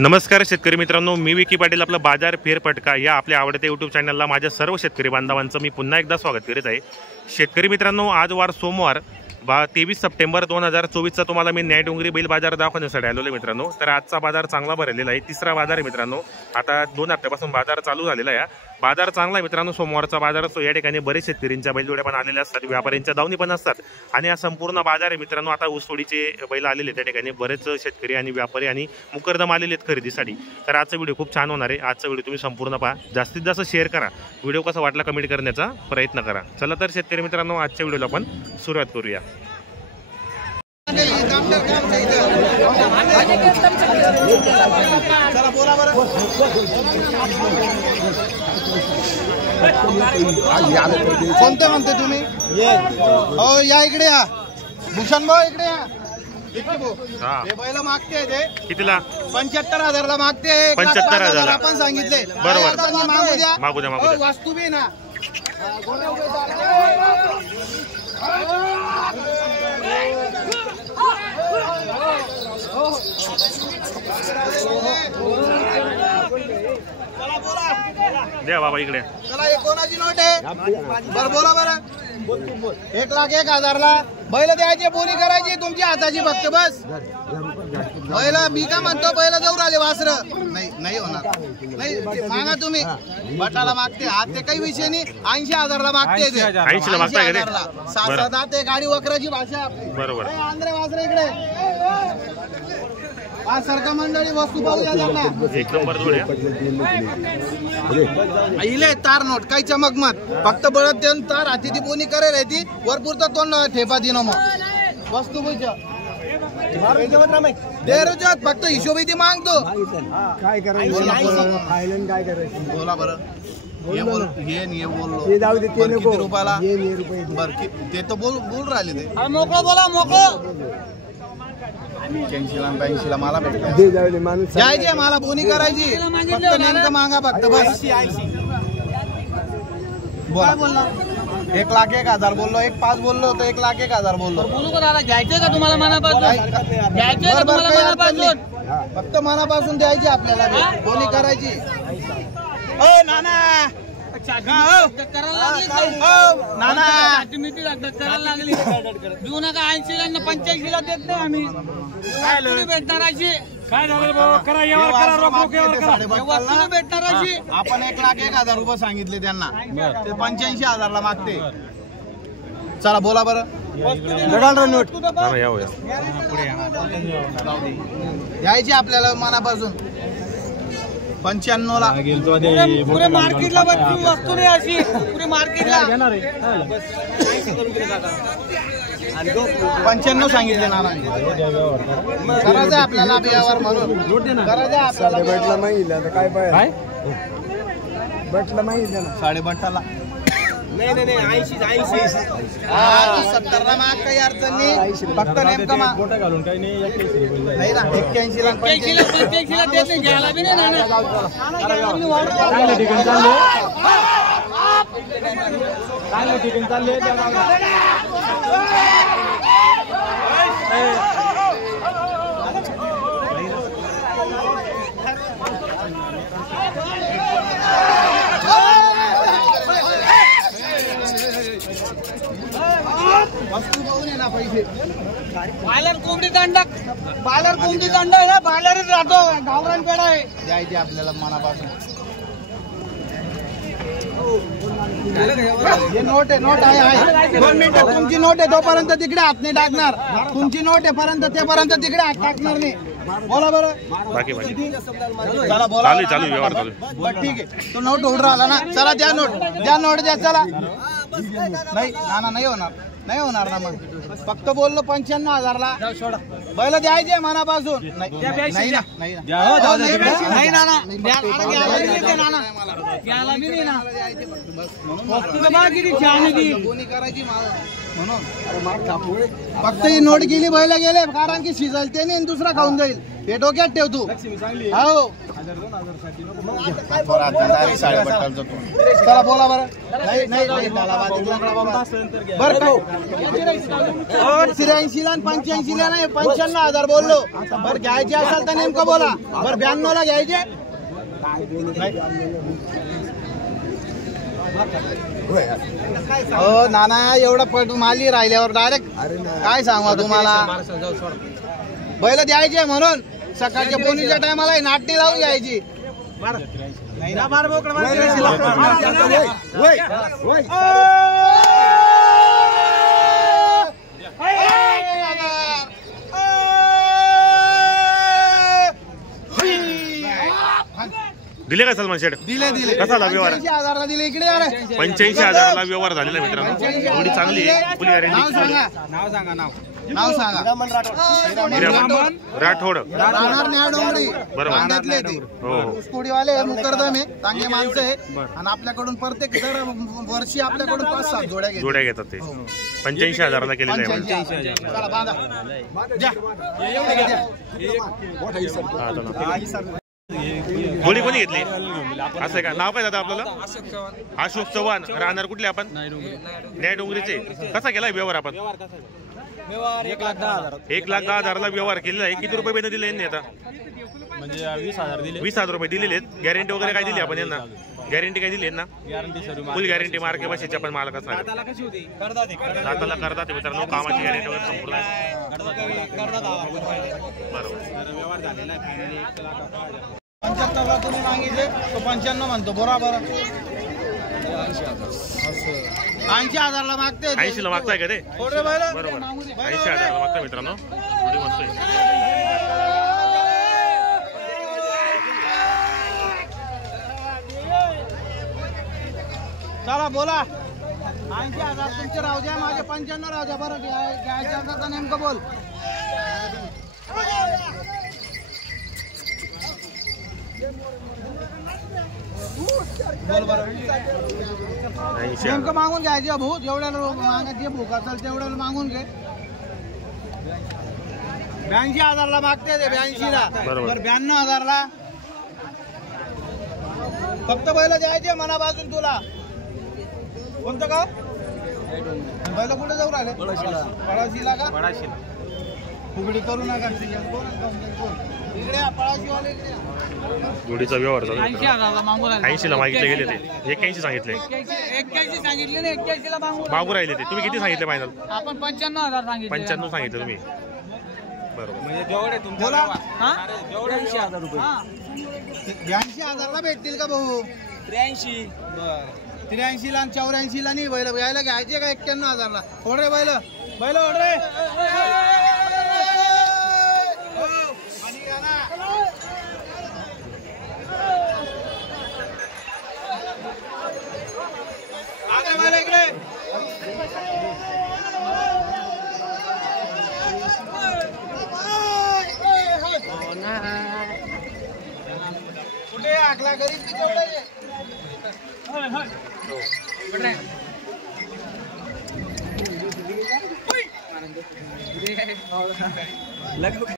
नमस्कार शेतकरी मित्रांनो, मी विकी पाटील आपला बाजार फेरफटका या आपल्या आवडत्या यूट्यूब चॅनलला माझ्या सर्व शेतकरी बांधवांचं मी पुन्हा एकदा स्वागत करीत आहे। शेतकरी मित्रांनो, आज वार सोमवार 23 सप्टेंबर 2024चा तुम्हाला मी न्यायडोंगरी बैल बाजार दाखवण्यासाठी आलेलो आहे मित्रांनो। तर आजचा बाजार चांगला भरलेला आहे, तिसरा बाजार आहे मित्रांनो। आता 2 हप्त्यापासून बाजार चालू झालेला आहे। बाजार चांगला आहे मित्रांनो, सोमवारचा बाजार असतो। या ठिकाणी बरेच शेतकऱ्यांच्या बैलजोड्या पण आलेल्या असतात, व्यापाऱ्यांच्या दावणी पण असतात आणि हा संपूर्ण बाजार आहे मित्रांनो। आता ऊसतोडीचे बैल आलेले त्या ठिकाणी बरेच शेतकरी आणि व्यापारी आणि मुकरदम आलेले आहेत खरेदीसाठी। तर आजचा व्हिडिओ खूप छान होणार आहे। आजचा व्हिडिओ तुम्ही संपूर्ण पहा, जास्तीत जास्त शेअर करा, व्हिडिओ कसा वाटला कमेंट करण्याचा प्रयत्न करा। चला तर शेतकरी मित्रांनो, आजच्या व्हिडिओला आपण सुरुवात करूया। कोणते म्हणते तुम्ही? हो या इकडे या, भूषण भाऊ इकडे या। हे बैल मागते ते कितीला? 75,000ला मागते। 75,000 आपण सांगितले बरोबर। मागू द्या वास्तू बी ना। द्या बाबा इकडे। चला हे कोणाची नोट आहे? बरं बोला बरं। 1,01,000ला बैल द्यायची, बोली करायची तुमची हाताची फक्त बस। बैल मी का म्हणतो, बैल जाऊ राहिले वासर नाही होणार नाही। मागा तुम्ही, बटाला मागते हात ते काही विषय नाही। 80,000ला मागते ते 80 ला मागताय का? 7-7 ते गाडी वक्राची भाषा बरोबर। आंध्र वासर इकडे आज सरका मंडळी वस्तू पाहू द्या त्यांना। एक नंबर जोड्या इले तार नोट काही चमक मत, फक्त बळत देऊन तार हाती ती बोनी करे रहती वरपूर तर तोंड ठेपा दिनो मग वस्तू बुझा दे रुजत फक्त हिशोबी ती मागतो। काय करायचं फायनल काय करायचं बोला बरं। ये बोल ये नाही बोललो ते जाऊ दे, ते नको। किती रुपयाला? ये नाही रुपये बरं ते तर बोल राहिले ते। मोकळं बोला, मोकळं 81-82 ला मला भेटलं। दे जाऊ दे, माणूस जायचे मला बोनी करायची, फक्त नेमकं मागा फक्त बस। 80 बोला 1,01,000 बोललो, 1,05 बोललो तर 1,01,000 बोललो। बोलू का दादा? घ्यायचंय का तुम्हाला मनापासून? घ्यायचंय का तुम्हाला मनापासून? फक्त मनापासून द्यायची आपल्याला, बोली करायची। ओ नाना करायला लागली देऊ नका। 80ला 85ला देत नाही आम्ही। भेटणार अशी काय झालं बाबा? करा यावर करा, रोक भेटणार अशी। आपण 1,01,000 रुपये सांगितले त्यांना, ते 85,000ला मागते। चला बोला बरं। नोट द्यायची आपल्याला मनापासून 95ला। पुरे मार्केटला वस्तू नाही अशी, पुरे मार्केटला 95 सांगितले नाना। करायचं आपल्याला व्यवहार म्हणून, करायचं आपल्याला भेटला माहिती आता काय पाहिजे, भेटला माहिती ना 7.5ला। नाही 80 70ला माग काही अडचण नाही, फक्त नेमकं माग घालून काही नाही ना। 81ला 85ला देत नाही, घ्यायला बी नाही नाना। चांगल्या ठिकाणी चालले, चांगल्या ठिकाणी चालले। वस्तू बघून ना पैसे। बायलर कोंबडी दांडा आहे ना, बायलरच राहतो, गावरान पेडा आहे। द्यायचे आपल्याला मनापासून। हे नोट आहे 2 मिनिटं। तुमची नोट आहे तोपर्यंत तिकडे हात नाही टाकणार, तुमची नोट आहे पर्यंत तेपर्यंत तिकडे हात टाकणार नाही। बोला बरं। बाकी चला बोला चालू व्यवहार चालू। बरं ठीक आहे, तो नोट उडून राहिला ना। चला द्या नोट द्या चला। नाही नाना नाही होणार ना। मग फक्त बोललो 95,000ला बैल द्यायचे मनापासून। नाही करायची म्हणून फक्त ही नोट गेली बैल गेले, कारण की शिजायला ते नाही दुसरा खाऊन जाईल। ते डोक्यात ठेव तू. हो चला बोला बरं. नाही नाही नाही त्याला बरं काय 83 ला आणि 85 ला नाही 95,000 बोललो. बरं घ्यायचे असेल तर नेमकं बोला. बरं 92 ला घ्यायचे. हो नाना एवढं पट माली राहिल्यावर डायरेक्ट काय सांगा तुम्हाला. बैल द्यायचे म्हणून सकाळच्या पोनीच्या टायमाला नाटणी लावून घ्यायची. नाही ना बार बोकड दिले का सलमान शेठ? दिले दिले. कसा झाला व्यवहार? 85,000 दिले इकडे यार. 85,000ला व्यवहार झालेला मित्रांनो. एवढी चांगली आहे. फुल नाव गॅरंटी. सांगा. नाव सांगा. राठोड राहणार न्याय डोंगरी बरोबर. बांड्यातले ते हो हो ऊसतोडीवाले मुकरदम आहे चांगले माणसं आहे. आणि आपल्याकडून प्रत्येक दर वर्षी आपल्याकडून 5-7 जोड्या घेतात. जोड्या घेतात ते. 85,000ला केलेलं आहे. 85,000. चला बांधा जा. हा, चला. कोणी कोणी घेतली असं आहे का? नाव काय दादा आपल्याला? अशोक चव्हाण. राहणार कुठले आपण? न्याय डोंगरीचे. कसा केला व्यवहार आपण? 1,10,000ला व्यवहार केलेला आहे. किती रुपये बेन दिले यांनी आता? म्हणजे 20,000 दिले. 20,000 रुपये दिलेले आहेत. गॅरंटी वगैरे काय दिली आपण यांना? गॅरंटी काय दिली यांना? फुल गॅरंटी मार्के बसेची आपण मालक असणार. दाताला करतात मित्रांनो. कामाची गॅरंटी वगैरे संपूर्ण आहे. बरोबर. 75ला तुम्ही मागितले तो 95 म्हणतो बरोबर. 80,000ला मागते. 80ला मागताय का ते? बरोबर 80,000ला मागताय मित्रांनो. थोडी मस्त आहे. चला बोला. 80,000 तुमचे राहू द्या. माझे 95 राहू द्या. बरं घ्यायचे असेल तर नेमकं बोल. बोल बरं. 80,000. नेमकं मागून घ्यायचे भाऊ. जेवढ्याला मागत जे भूक असेल तेवढ्याला मागून घे. 82,000ला मागते ते. 82ला बरोबर. 92,000ला फक्त बैल द्यायचे मनापासून तुला. कोणतं का बैल कुठे जाऊ राहिले? पळाशीला का? फुगडी करू नका. इकडे पळाशीवाले इकडे. जोडीचा व्यवहार झाला. 80,000ला मागून राहिले. 80ला मागितले गेले ते. 81 सांगितले. 81 सांगितले ना. 81ला मागू राहिले ते. तुम्ही किती सांगितले फायनल? आपण 95,000 सांगितले. 95 सांगितले तुम्ही. बरोबर. बोला. 83,000 रुपये. 82,000ला भेटतील का भाऊ? 83. बर 83ला आणि 84ला नाही बैल यायला घ्यायचे का? 91,000ला ओढ रे बैल. बैल ओढ रे. इकडे कुठे आखला गरीब लग्न